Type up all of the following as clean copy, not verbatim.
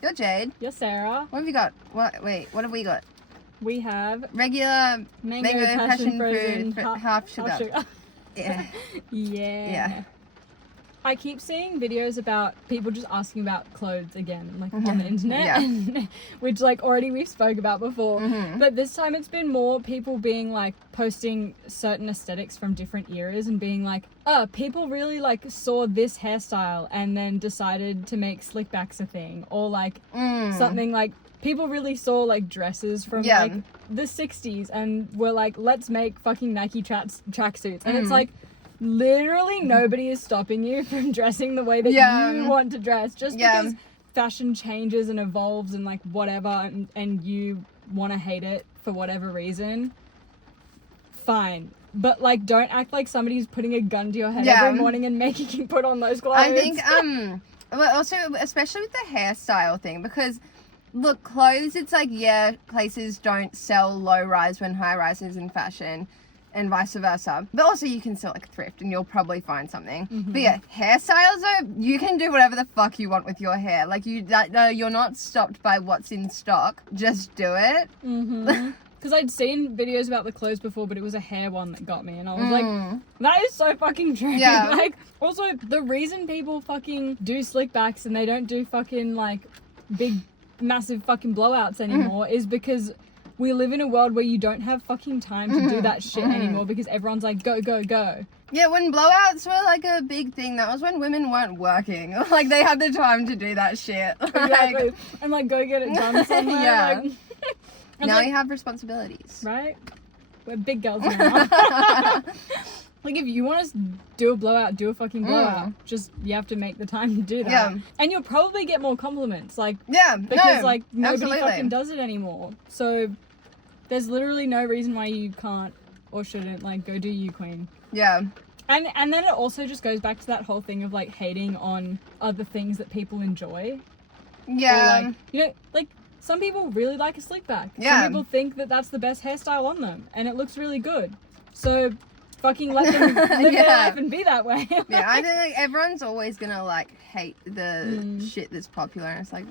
You're Jade. You're Sarah. What have you got? What have we got? We have Regular mango passion frozen half sugar. Yeah. Yeah. I keep seeing videos about people just asking about clothes again, like on the internet, which like already we've spoke about before. But this time it's been more people being like posting certain aesthetics from different eras and being like, people really like saw this hairstyle and then decided to make slickbacks a thing, or like something like people really saw like dresses from like the 60s and were like, let's make fucking Nike tracksuits, and it's like, literally nobody is stopping you from dressing the way that you want to dress, just because fashion changes and evolves and like whatever, and you want to hate it for whatever reason. Fine, but like don't act like somebody's putting a gun to your head every morning and making you put on those clothes. I think well, also especially with the hairstyle thing, because look, clothes, it's like, places don't sell low rise when high rise is in fashion, and vice versa. But also you can sell like thrift and you'll probably find something. But yeah, hairstyles though, you can do whatever the fuck you want with your hair. Like you're not stopped by what's in stock. Just do it. Because I'd seen videos about the clothes before, but it was a hair one that got me, and I was like, that is so fucking true. Yeah. Like, also, the reason people fucking do slickbacks and they don't do fucking like big massive fucking blowouts anymore is because we live in a world where you don't have fucking time to do that shit anymore, because everyone's like, go, go, go. Yeah, when blowouts were like a big thing, that was when women weren't working. Like, they had the time to do that shit. Exactly. And like, go get it done somewhere. Yeah. Like, now like, you have responsibilities. Right? We're big girls now. Like, if you want to do a blowout, do a fucking blowout. Just, you have to make the time to do that. Yeah. And you'll probably get more compliments. Like, because like, nobody absolutely. fucking does it anymore. So, there's literally no reason why you can't or shouldn't, like, go do you, queen. Yeah. And then it also just goes back to that whole thing of, like, hating on other things that people enjoy. Yeah. Or, like, you know, like, some people really like a slick back. Yeah. Some people think that that's the best hairstyle on them, and it looks really good. So, fucking let them live their life and be that way. Yeah, I think like everyone's always gonna like hate the shit that's popular, and it's like,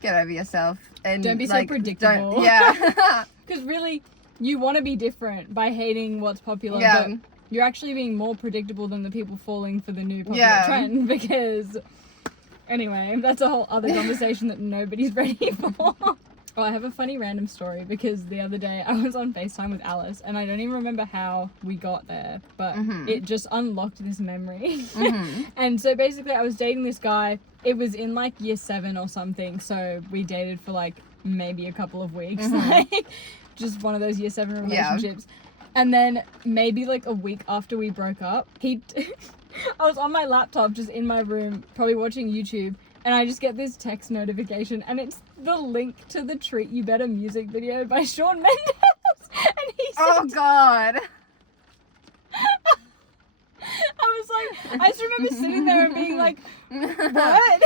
get over yourself and don't be like, so predictable. Yeah. Because really, you want to be different by hating what's popular. Yeah. But you're actually being more predictable than the people falling for the new popular trend, because anyway, that's a whole other conversation that nobody's ready for. Oh, I have a funny random story, because the other day I was on FaceTime with Alice, and I don't even remember how we got there, but it just unlocked this memory. And so basically I was dating this guy. It was in like year 7 or something, so we dated for like maybe a couple of weeks, like just one of those year 7 relationships. And then maybe like a week after we broke up, I was on my laptop just in my room, probably watching YouTube, and I just get this text notification, and it's the link to the Treat You Better music video by Shawn Mendes. And he said, Oh God. I was like, I just remember sitting there and being like, what?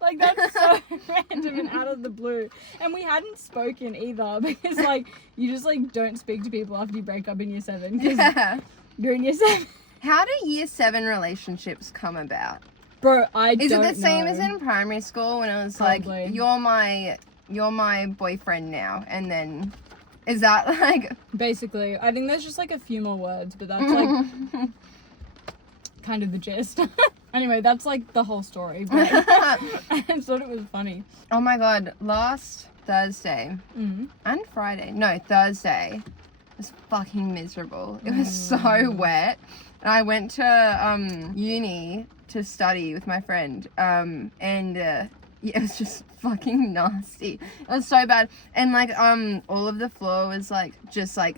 Like, that's so random and out of the blue. And we hadn't spoken either, because like, you just like don't speak to people after you break up in year 7, because you're in year 7. How do year 7 relationships come about? Bro, I Is don't it the same know. as in primary school when it was Probably. like, you're my boyfriend now, and then is that like Basically, I think there's just like a few more words, but that's like kind of the gist. Anyway, that's like the whole story, but I just thought it was funny. Oh my God, last Thursday and Friday, no, Thursday was fucking miserable. It was so wet, and I went to uni to study with my friend, and it was just fucking nasty. It was so bad, and like all of the floor was like just like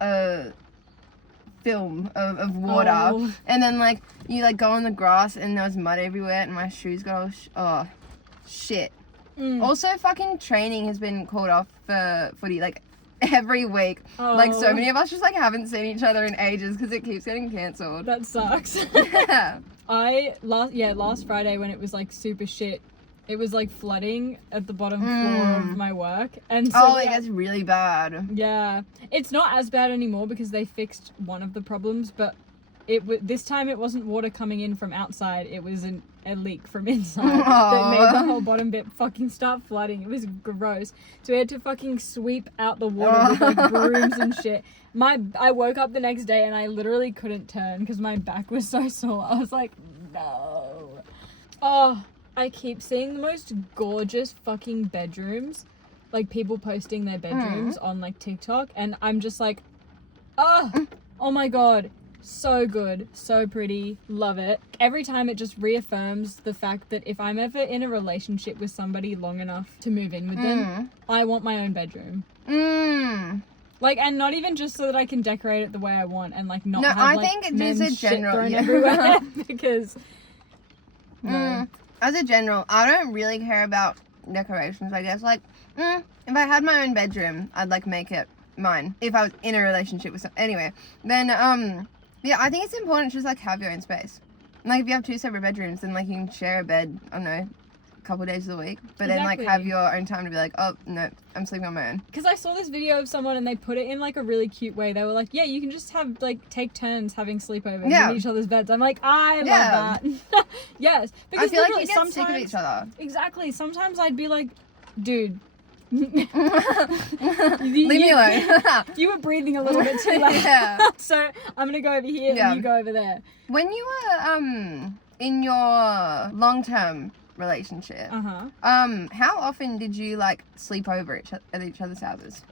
a film of water, and then like you like go on the grass and there was mud everywhere, and my shoes got all shit. Also, fucking training has been called off for footy like every week. Like, so many of us just like haven't seen each other in ages because it keeps getting cancelled. That sucks. Yeah. Last Friday when it was like super shit, it was like flooding at the bottom floor of my work, and so it gets really bad. Yeah, it's not as bad anymore because they fixed one of the problems, but this time it wasn't water coming in from outside. It was a leak from inside that made the whole bottom bit fucking start flooding. It was gross. So we had to fucking sweep out the water with like brooms and shit. I woke up the next day and I literally couldn't turn because my back was so sore. I was like, no. Oh, I keep seeing the most gorgeous fucking bedrooms. Like people posting their bedrooms on like TikTok, and I'm just like, oh my god, so good, so pretty, love it. Every time it just reaffirms the fact that if I'm ever in a relationship with somebody long enough to move in with them, I want my own bedroom. Like, and not even just so that I can decorate it the way I want and like not have I like think men's just a shit general thrown everywhere because as a general, I don't really care about decorations. I guess like if I had my own bedroom, I'd like make it mine if I was in a relationship with anyway, then yeah, I think it's important to just like have your own space. Like if you have 2 separate bedrooms, then like you can share a bed, I don't know, a couple of days of the week, but then like have your own time to be like, oh no, I'm sleeping on my own. Because I saw this video of someone and they put it in like a really cute way. They were like, yeah, you can just have like take turns having sleepovers in each other's beds. I'm like, I love that. Yes, because I feel like you get sick of each other. Exactly. Sometimes I'd be like, dude, leave me alone. You were breathing a little bit too loud. So I'm gonna go over here and you go over there. When you were in your long-term relationship, how often did you like sleep over at each other's houses?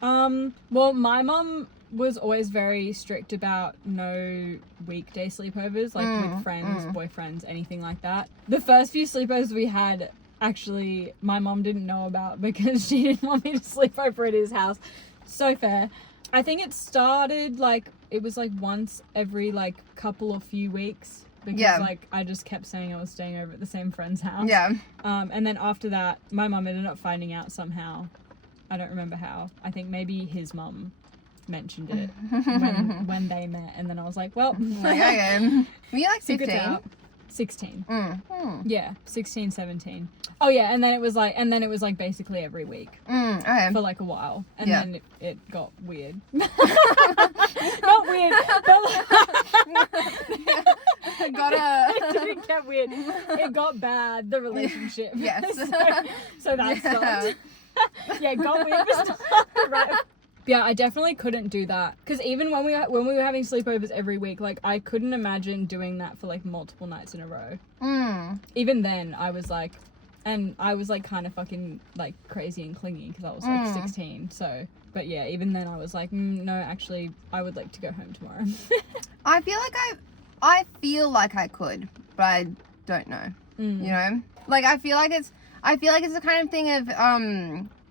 Well, my mum was always very strict about no weekday sleepovers, like with friends, boyfriends, anything like that. The first few sleepovers we had, actually, my mom didn't know about because she didn't want me to sleep over at his house. So fair. I think it started like, it was like once every like couple or few weeks because like I just kept saying I was staying over at the same friend's house. Yeah. And then after that, my mum ended up finding out somehow. I don't remember how. I think maybe his mum mentioned it when they met, and then I was like, well, okay. Were you like 16? 16. Yeah, 16, 17. Oh yeah, and then it was like basically every week okay. for like a while, and then it got weird. Not weird, but it didn't get weird. It got bad, the relationship. Yes. so that stopped. Yeah, it got weird. But stopped. Right. Yeah, I definitely couldn't do that because even when we were having sleepovers every week, like I couldn't imagine doing that for like multiple nights in a row. Even then, I was like kind of fucking like crazy and clingy because I was like 16. So, but yeah, even then I was like, no, actually, I would like to go home tomorrow. I feel like I could, but I don't know. You know, like I feel like it's the kind of thing of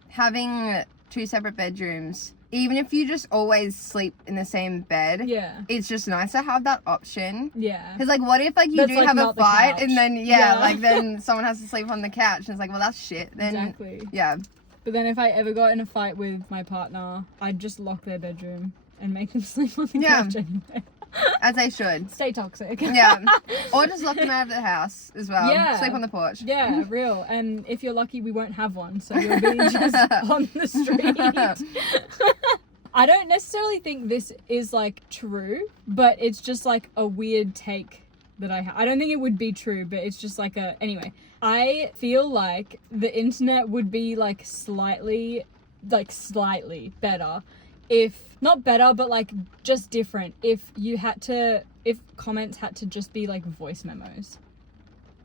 having 2 separate bedrooms. Even if you just always sleep in the same bed, it's just nice to have that option. Yeah. Because, like, what if, like, you do have a fight and then, like, then someone has to sleep on the couch and it's like, well, that's shit. Then, exactly. Yeah. But then if I ever got in a fight with my partner, I'd just lock their bedroom and make them sleep on the couch anyway. As they should. Stay toxic. Yeah. Or just lock them out of the house as well. Yeah. Sleep on the porch. Yeah, real. And if you're lucky, we won't have one. So you'll be just on the street. I don't necessarily think this is like true, but it's just like a weird take that I don't think it would be true, but it's just like anyway, I feel like the internet would be like slightly better if not better, but like just different if comments had to just be like voice memos.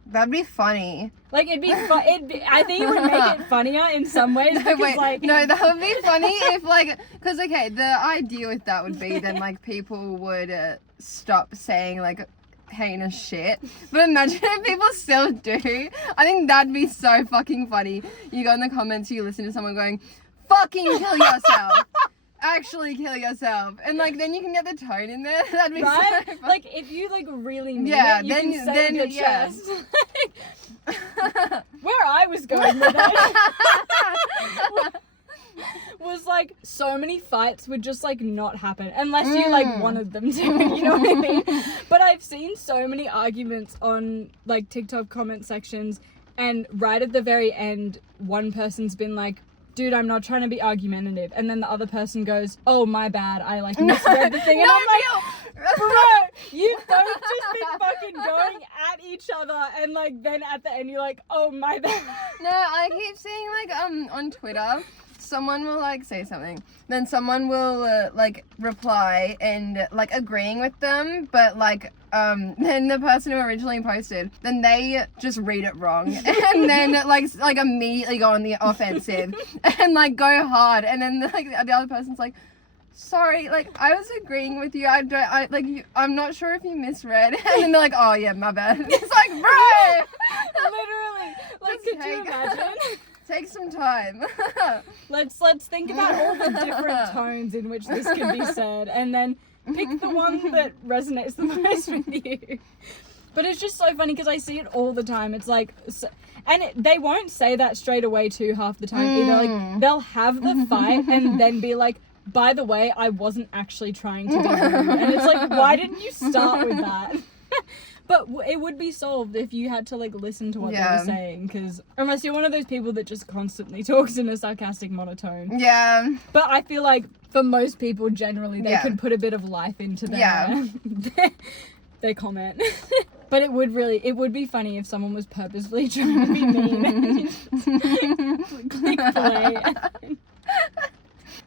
That'd be funny. Like it'd be I think it would make it funnier in some ways. No, because, like, no, that would be funny if like, because okay, the idea with that would be then like people would stop saying like heinous shit. But imagine if people still do. I think that'd be so fucking funny. You go in the comments, you listen to someone going, "Fucking kill yourself." Actually kill yourself, and like then you can get the tone in there. That'd be right? so funny. Like if you like really mean it, you can say it in your chest. Where I was going with it was like so many fights would just like not happen unless you like wanted them to, you know what I mean? But I've seen so many arguments on like TikTok comment sections, and right at the very end, one person's been like, "Dude, I'm not trying to be argumentative," and then the other person goes, "Oh, my bad, I like misread the thing," and I'm like, bro, you've both just been fucking going at each other and like then at the end you're like, oh my bad. No, I keep seeing like on Twitter, someone will like say something, then someone will like reply and like agreeing with them, but like then the person who originally posted, then they just read it wrong and then like immediately go on the offensive and like go hard, and then like the other person's like, sorry, like I was agreeing with you. I'm not sure if you misread. And then they're like, oh yeah, my bad. It's like, bro, Literally, like, Just could you imagine? take some time. Let's think about all the different tones in which this could be said, and then pick the one that resonates the most with you. But it's just so funny because I see it all the time. It's like, they won't say that straight away too half the time either. Like they'll have the fight and then be like, by the way, I wasn't actually trying to be rude. And it's like, why didn't you start with that? But it would be solved if you had to like listen to what they were saying, because unless you're one of those people that just constantly talks in a sarcastic monotone. Yeah. But I feel like for most people generally they could put a bit of life into their their comment. But it would be funny if someone was purposefully trying to be mean. Click play.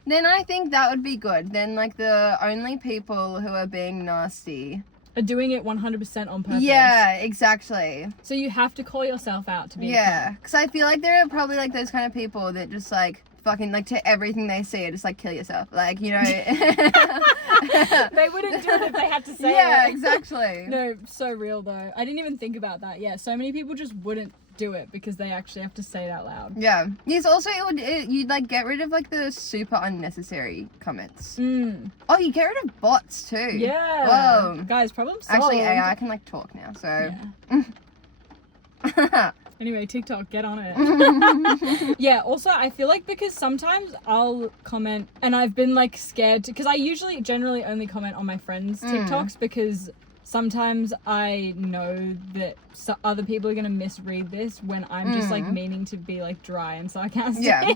Then I think that would be good. Then like the only people who are being nasty Are doing it 100% on purpose. Yeah, exactly. So you have to call yourself out to be. Yeah, because I feel like there are probably like those kind of people that just like fucking like to everything they say, just like kill yourself. Like, you know. They wouldn't do it if they had to say it. Yeah, exactly. No, so real though. I didn't even think about that. Yeah, so many people just wouldn't do it because they actually have to say it out loud. Yeah. Yes, also you'd like get rid of like the super unnecessary comments. Oh, you get rid of bots too. Yeah. Whoa. Guys, problem solved. Actually, AI can like talk now, so. Yeah. Anyway, TikTok, get on it. Yeah, also, I feel like because sometimes I'll comment and I've been like scared because I generally only comment on my friends' TikToks because sometimes I know that other people are going to misread this when I'm just like meaning to be like dry and sarcastic. Yeah.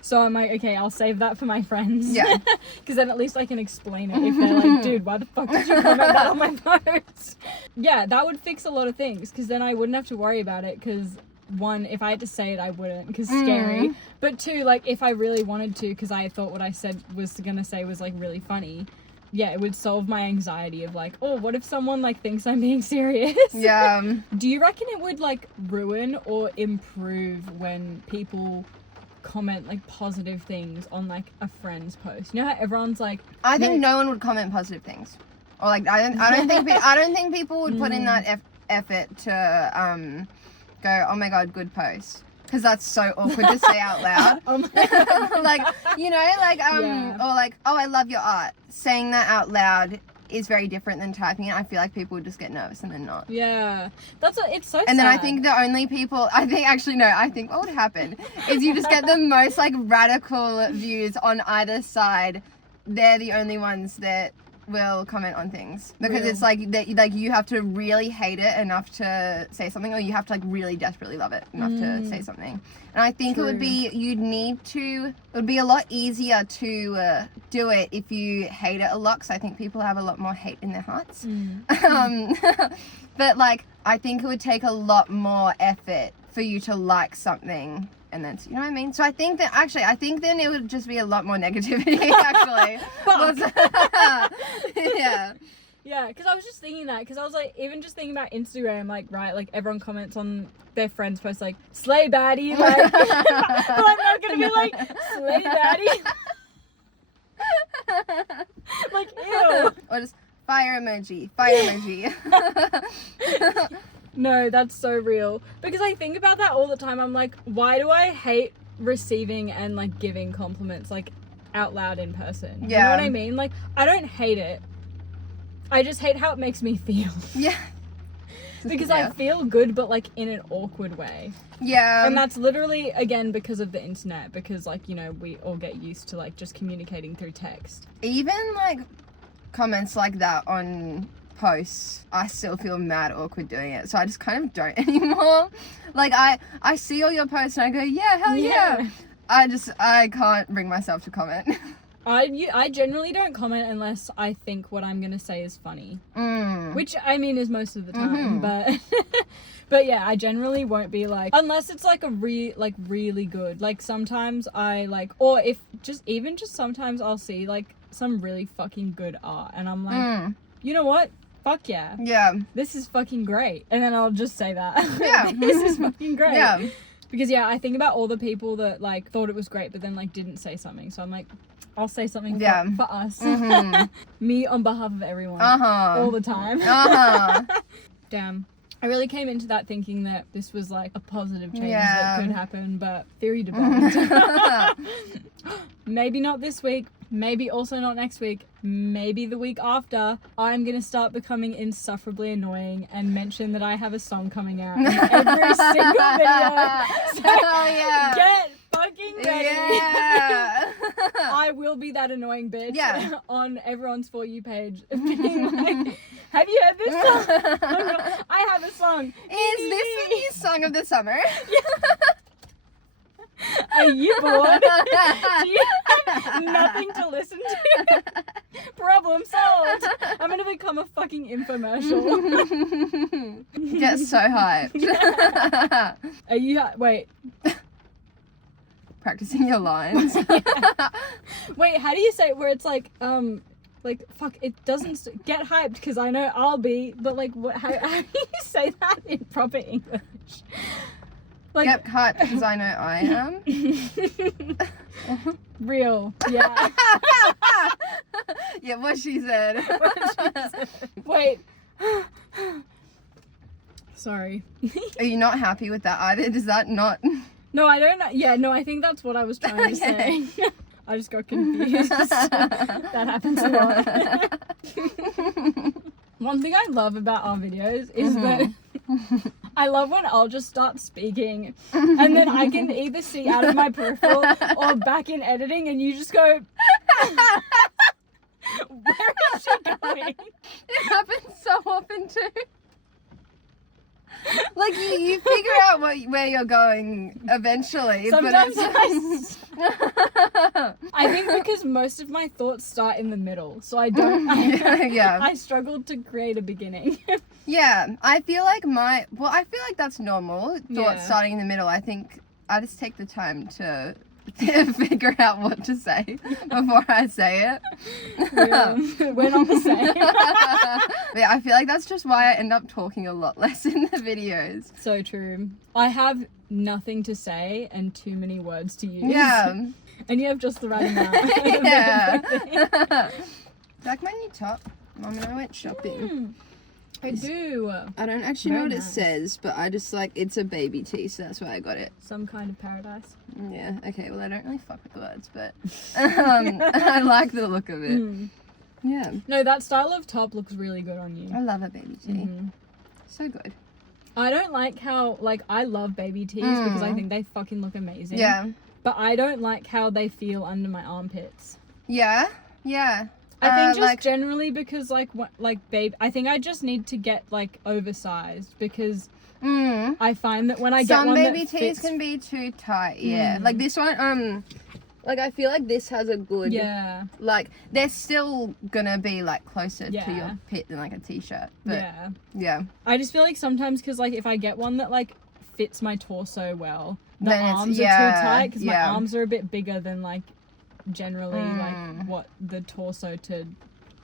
So I'm like, okay, I'll save that for my friends. Yeah. Because then at least I can explain it if they're like, dude, why the fuck did you comment that on my post? Yeah, that would fix a lot of things because then I wouldn't have to worry about it because one, if I had to say it, I wouldn't because scary. But two, like if I really wanted to because I thought what I said was going to say was like really funny. Yeah, it would solve my anxiety of like, oh, what if someone like thinks I'm being serious? Yeah. Do you reckon it would like ruin or improve when people comment like positive things on like a friend's post? You know how everyone's like, I think no one would comment positive things, or like I don't think people would put in that effort to go, oh my god, good post. Because that's so awkward to say out loud. Like, you know, like, or like, oh, I love your art. Saying that out loud is very different than typing it. I feel like people would just get nervous and then not. Yeah. It's so And sad. then I think the only people, I think what would happen is you just get the most, like, radical views on either side. They're the only ones that will comment on things because it's like that, like you have to really hate it enough to say something, or you have to like really desperately love it enough to say something. And I think it would be a lot easier to do it if you hate it a lot, because I think people have a lot more hate in their hearts. But like I think it would take a lot more effort for you to like something. And then, you know what I mean? So I think then it would just be a lot more negativity, actually. Yeah. Yeah, because I was just thinking that, because I was like, even just thinking about Instagram, like, right, like everyone comments on their friends' posts, like, slay baddie, like, but I'm not going to be like, slay baddie. Like, ew. Or just fire emoji. No, that's so real. Because I think about that all the time. I'm like, why do I hate receiving and like giving compliments like out loud in person? You know what I mean? Like, I don't hate it. I just hate how it makes me feel. Yeah. Because I feel good, but like in an awkward way. Yeah. And that's literally, again, because of the internet. Because like, you know, we all get used to like just communicating through text. Even like comments like that on posts, I still feel mad awkward doing it, so I just kind of don't anymore. Like I see all your posts and I go, yeah, hell yeah. I can't bring myself to comment. I generally don't comment unless I think what I'm gonna say is funny, which I mean is most of the time. But But yeah, I generally won't be like, unless it's like really good. Like sometimes I like, or if just sometimes I'll see like some really fucking good art and I'm like, you know what? Fuck yeah. Yeah. This is fucking great. And then I'll just say that. Yeah. This is fucking great. Yeah. Because yeah, I think about all the people that like thought it was great but then like didn't say something. So I'm like, I'll say something for us. Me on behalf of everyone. All the time. Damn. I really came into that thinking that this was like a positive change that could happen, but theory debunked. Maybe not this week, maybe also not next week, maybe the week after. I'm gonna start becoming insufferably annoying and mention that I have a song coming out in every single video. So get fucking ready. Yeah. I will be that annoying bitch on everyone's For You page being like, have you heard this song? I have a song. Is this the new song of the summer? Are you bored? Do you have nothing to listen to? Problem solved. I'm gonna become a fucking infomercial. Get so hyped. Are you wait. Practicing your lines. Wait, how do you say it where it's like fuck, it doesn't get hyped because I know I'll be, but like what, how do you say that in proper English? Like, get hyped because I know I am. Real. Yeah. Yeah, what she said. Wait. Sorry. Are you not happy with that either? Does that not... No, I don't know. Yeah, no, I think that's what I was trying to say. I just got confused. That happens a lot. One thing I love about our videos is that I love when I'll just start speaking and then I can either see out of my peripheral or back in editing and you just go, where is she going? It happens so often too. Like you figure out where you're going eventually. Sometimes but it's I think because most of my thoughts start in the middle, so I don't. I struggled to create a beginning. Yeah, I feel like I feel like that's normal. Thoughts starting in the middle. I think I just take the time to figure out what to say before I say it. We're not the same. But yeah, I feel like that's just why I end up talking a lot less in the videos. So true. I have nothing to say and too many words to use. Yeah. And you have just the right amount. Yeah. Like my new top. Mom and I went shopping. I do. I don't actually know what it says, but I just like, it's a baby tee, so that's why I got it. Some kind of paradise. Yeah, okay, well I don't really fuck with the words, but I like the look of it. Yeah. No, that style of top looks really good on you. I love a baby tee. So good. I don't like how, like, I love baby tees because I think they fucking look amazing. Yeah. But I don't like how they feel under my armpits. Yeah, yeah. I think just generally because babe, I think I just need to get like oversized because I find that when I get one that baby tees can be too tight. Yeah, like this one. Like I feel like this has a good. Yeah. Like they're still gonna be like closer to your pit than like a t-shirt. But, yeah. I just feel like sometimes because like if I get one that like fits my torso well, the then arms are too tight because my arms are a bit bigger than like. Generally like what the torso to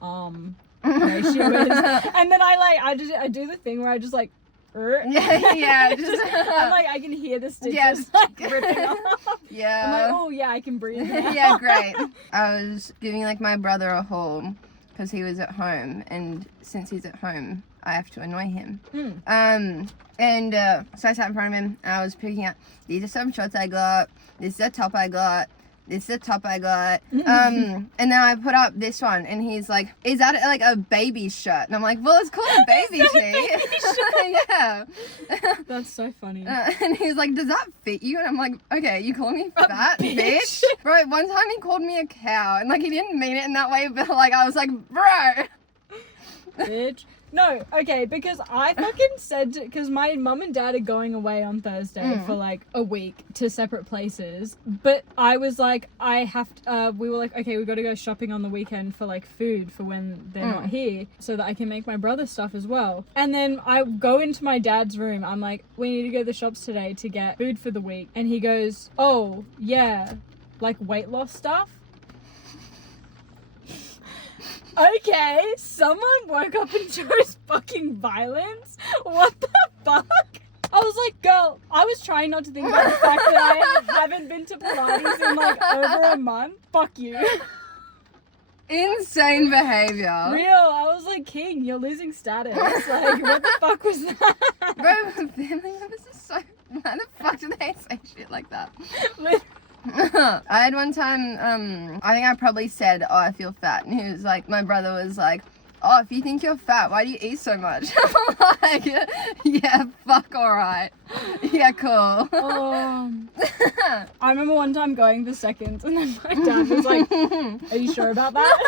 arm ratio is, and then I do the thing where I just like just I'm like I can hear the stitches like ripping off. I'm like, oh yeah, I can breathe now. Yeah, great. I was giving like my brother a haul because he was at home, and since he's at home I have to annoy him. And so I sat in front of him and I was picking out, these are some shorts I got, this is a top I got, this is the top I got. And then I put up this one and he's like, is that like a baby shirt? And I'm like, well, it's called a baby tee. Yeah. That's so funny. And he's like, does that fit you? And I'm like, okay, you call me fat, bitch? Bro, one time he called me a cow and like he didn't mean it in that way, but like I was like, bro. Bitch. No, okay, because I fucking said, because my mum and dad are going away on Thursday for like a week to separate places, but I was like, we were like, okay, we got to go shopping on the weekend for like food for when they're not here, so that I can make my brother stuff as well. And then I go into my dad's room, I'm like, we need to go to the shops today to get food for the week, and he goes, oh yeah, like weight loss stuff. Okay, someone woke up and chose fucking violence? What the fuck? I was like, girl, I was trying not to think about the fact that I haven't been to Pilates in like over a month. Fuck you. Insane behavior. Real, I was like, King, you're losing status. Like, what the fuck was that? Bro, family members are so... Why the fuck do they say shit like that? I had one time, I think I probably said, oh, I feel fat. And he was like, my brother was like, oh, if you think you're fat, why do you eat so much? I'm like, yeah, fuck, alright. Yeah, cool. I remember one time going for seconds and then my dad was like, are you sure about that?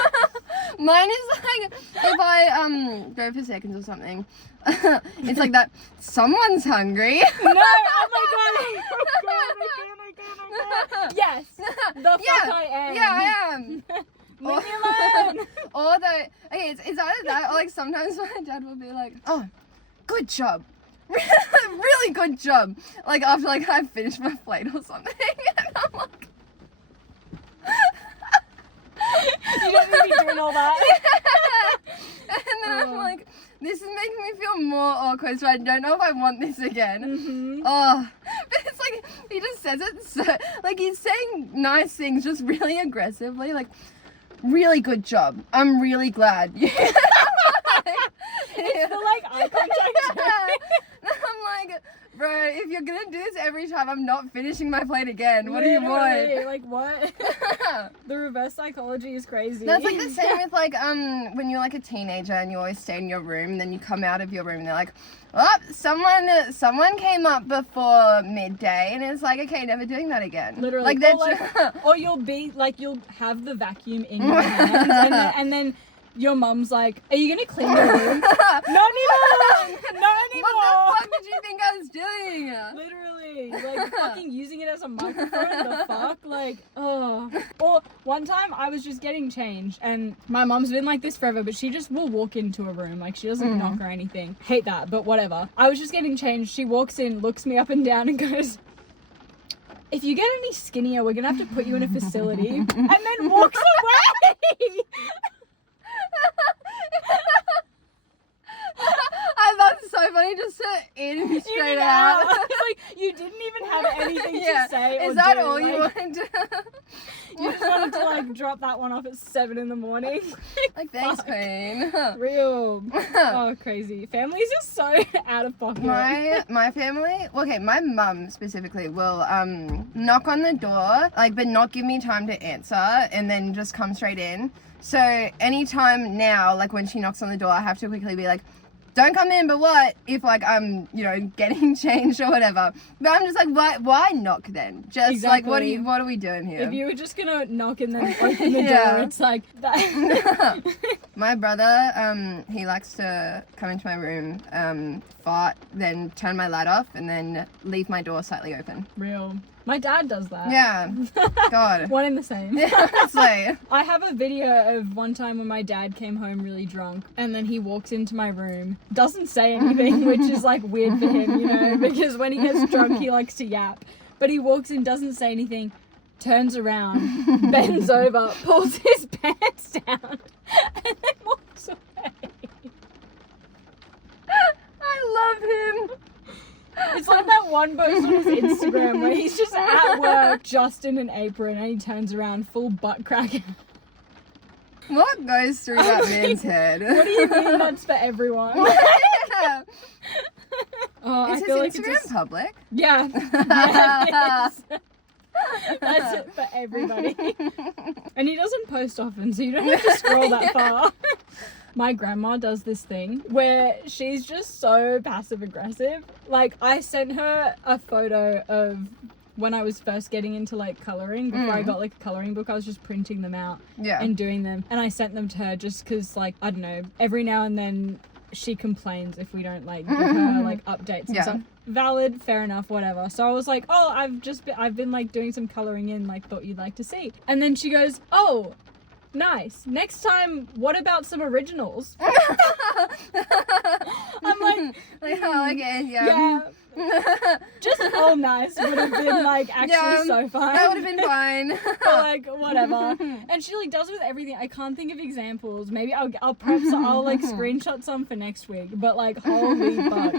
Mine is like, if I go for seconds or something, it's like that, someone's hungry. No, oh my god, yes, the fuck I am. Yeah, I am. Leave me alone. Or okay, it's either that or like sometimes my dad will be like, oh, good job. Really good job. Like after like I finished my plate or something. And I'm like you don't need to be doing all that. And then I'm like, this is making me feel more awkward, so I don't know if I want this again. Oh, but it's like, he just says it so, like he's saying nice things, just really aggressively, like, really good job. I'm really glad. It's the like eye contact. I'm like, bro, if you're gonna do this every time, I'm not finishing my plate again. What do you want? Like what? The reverse psychology is crazy. That's like the same with like when you're like a teenager and you always stay in your room, and then you come out of your room and they're like, oh, someone came up before midday, and it's like, okay, never doing that again. Literally. Like that's or you'll be like, you'll have the vacuum in your hands and then your mum's like, are you gonna clean your room? Not anymore! Not anymore! What the fuck did you think I was doing? Literally, like fucking using it as a microphone. The fuck, like, oh. Or one time I was just getting changed, and my mum's been like this forever, but she just will walk into a room, like she doesn't knock or anything. Hate that, but whatever. I was just getting changed. She walks in, looks me up and down, and goes, if you get any skinnier, we're gonna have to put you in a facility, and then walks away. I thought it's so funny just to in straight out. Like you didn't even have anything to say. Is or that do. all like, you wanted to? You just wanted to like drop that one off at 7 a.m. Like thanks, Queen. Real. Oh, crazy. Family's just so out of pocket. My family, okay, my mum specifically will knock on the door, like, but not give me time to answer, and then just come straight in. So anytime now, like when she knocks on the door, I have to quickly be like, don't come in, but what? If like I'm, you know, getting changed or whatever. But I'm just like, why knock then? Just Exactly. like, what are we doing here? If you were just gonna knock and then open the door, it's like that. My brother, he likes to come into my room, fart, then turn my light off, and then leave my door slightly open. Real. My dad does that. Yeah. God. One and the same. Yeah, honestly. I have a video of one time when my dad came home really drunk, and then he walks into my room, doesn't say anything, which is like weird for him, you know, because when he gets drunk he likes to yap. But he walks in, doesn't say anything, turns around, bends over, pulls his pants down, and then walks away. I love him. It's like that one post on his Instagram where he's just at work, just in an apron, and he turns around full butt crack. What goes through that man's head? What do you mean that's for everyone? Yeah. Oh, Is I feel his like Instagram it just... public? Yeah. Yeah, it is. That's it for everybody. And he doesn't post often, so you don't have to scroll that far. My grandma does this thing where she's just so passive aggressive. Like, I sent her a photo of when I was first getting into like coloring. Before I got like a coloring book, I was just printing them out Yeah. and doing them. And I sent them to her just because, like, I don't know, every now and then she complains if we don't like give her like updates and Yeah. stuff. Valid, fair enough, whatever. So I was like, oh, I've been like doing some coloring in, like thought you'd like to see. And then she goes, oh, nice. Next time, what about some originals? I'm like, oh, okay, yeah. Just oh nice would have been like actually Yeah, so fun. That would have been fine. But, like whatever. And she like does it with everything. I can't think of examples. Maybe I'll prep some, I'll like screenshot some for next week. But like holy fuck,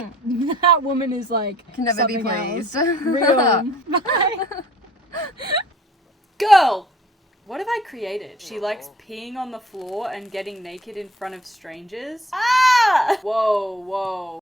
that woman is like Can never be something pleased. else. Real. Bye. Girl! What have I created? She likes peeing on the floor and getting naked in front of strangers. Ah! Whoa, whoa.